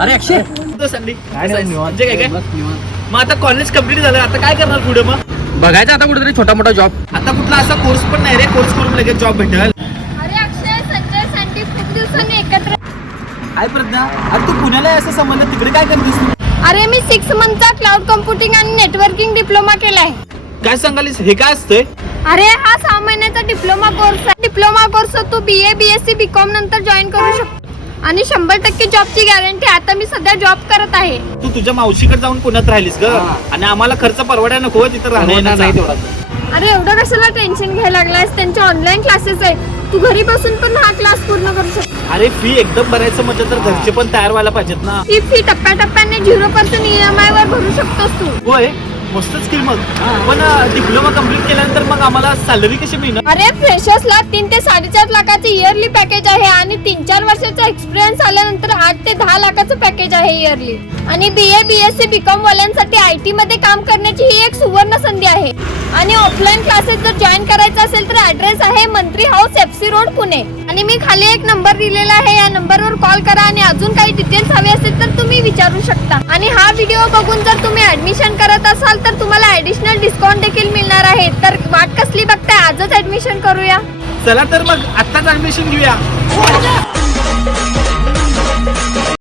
अरे अक्षय संडी काय म्हणजे काय मग आता कॉलेज कम्प्लीट झालं, आता काय करणार पुढे? मग बघायचं आता कुठेतरी छोटा मोठा जॉब. आता कुठला असा कोर्स पण नाही रे, कोर्स करून लगेच जॉब भेटेल. अरे अक्षय, संजय, संदीप खूप दिवसांनी एकत्र. काय प्रज्ञा, अरे तू पुण्याला आहे असं संबंध, तिकडे काय करतेस तू? अरे मी 6 मंथचा क्लाउड कम्प्युटिंग आणि नेटवर्किंग डिप्लोमा केलाय. काय सांगालीस, हे काय असतंय? अरे हा 6 महिन्याचा डिप्लोमा कोर्स आहे. डिप्लोमा कोर्स तू BA BSc BCom नंतर जॉईन करू शकतो आणि 100% जॉबची गॅरंटी. आता मी सध्या जॉब करत आहे. तू तुझ्या मावशीकडे जाऊन पुण्यात राहिलीस ग, आणि आम्हाला खर्च परवडाय नको तिथं राहणार नाही तेवढा. अरे एवढं कशाला टेन्शन घ्यायला लागलायस? त्यांचे ऑनलाईन क्लासेस आहेत, तू घरी बसून पण हा क्लास पूर्ण करू शकतो. अरे फी एकदम भरायचं म्हणजे तर घरचे पण तयार व्हायला पाहिजेत ना. ही फी टप्प्याटप्प्याने 0% EMI वर भरू शकतोस तू. होय, मस्त स्किल. मग पण डिप्लोमा कम्प्लीट केल्यानंतर मग आम्हाला सॅलरी कशी मिळणार? अरे फ्रेशर्सला 3 ते 4.5 लाखाचे इयरली पॅकेज आहे आणि 3-4 वर्षाचा एक्सपिरियन्स आल्यानंतर 8 ते 10 लाखाचं पॅकेज आहे इयरली. आणि BA BSc BCom वाल्यांसाठी IT मध्ये काम करण्याची ही एक सुवर्ण संधी आहे. आणि ऑफलाईन क्लासेस जर जॉईन करायचा असेल तर ऍड्रेस आहे मंत्री हाऊस FC रोड पुणे. आणि मी खाली एक नंबर दिलेला आहे, या नंबरवर कॉल करा आणि अजून काही डिटेल्स हवे असेल तर तुम्ही विचारू शकता. आणि हा व्हिडिओ बघून जर तुम्ही ऍडमिशन करत असाल तर तुम्हाला ऍडिशनल डिस्काउंट देखील मिळणार आहे. तर वाट कसली बघताय, आजच ऍडमिशन करूया. चला तर मग आत्ताच ऍडमिशन घेऊया.